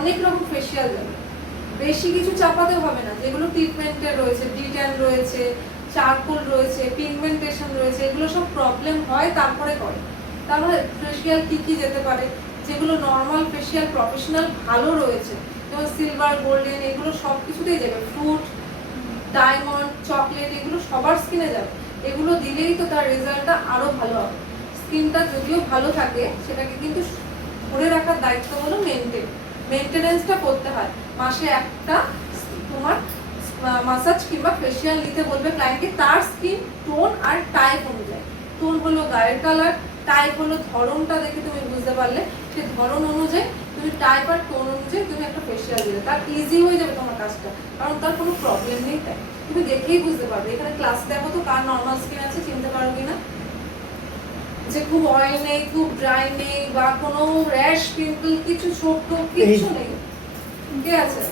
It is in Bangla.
অনেক রকম ফেসিয়াল যাবে, বেশি কিছু চাপাতে হবে না। যেগুলো ট্রিটমেন্টের রয়েছে, ডিট্যান রয়েছে, চারকোল রয়েছে, পিগমেন্টেশন রয়েছে, এগুলো সব প্রবলেম হয় তারপরে করে। তারপরে ফেসিয়াল কি কি যেতে পারে, যেগুলো নর্মাল ফেসিয়াল প্রফেশনাল ভালো রয়েছে, যেমন সিলভার, গোল্ডেন, এগুলো সব কিছুতেই যাবে। ফ্রুট, ডায়মন্ড, চকলেট, এগুলো সবার স্কিনে যাবে। এগুলো দিলেই তো তার রেজাল্টটা আরো ভালো হবে। স্কিনটা যদিও ভালো থাকে, সেটাকে কিন্তু ধরে রাখার দায়িত্ব হলো মেনটেনেন্সটা করতে হয়। মাসে একটা তোমার মাসাজ কিংবা ফেসিয়াল নিতে বলবে ক্লায়েন্টকে, তার স্কিন টোন আর টাইপ অনুযায়ী। টোন হলো গায়ের কালার, টাইপ হলো ধরনটা দেখে তুমি বুঝতে পারলে, সেই ধরন অনুযায়ী তুমি টাইপ আর টোন অনুযায়ী তুমি একটা ফেসিয়াল দিলে, তার ইজি হয়ে যাবে তোমার কাজটা, কারণ তার কোনো প্রবলেম নেই। তাই তুমি দেখেই বুঝতে পারবে। এখানে ক্লাস দেখো তো কার নর্মাল স্কিন আছে, চিনতে পারো কিনা, যে খুব অয়েল নেই, খুব ড্রাই নেই, বা কোনো র্যাশ, পিম্পল, কিছু ছোট কিছু নেই, ঠিক আছে।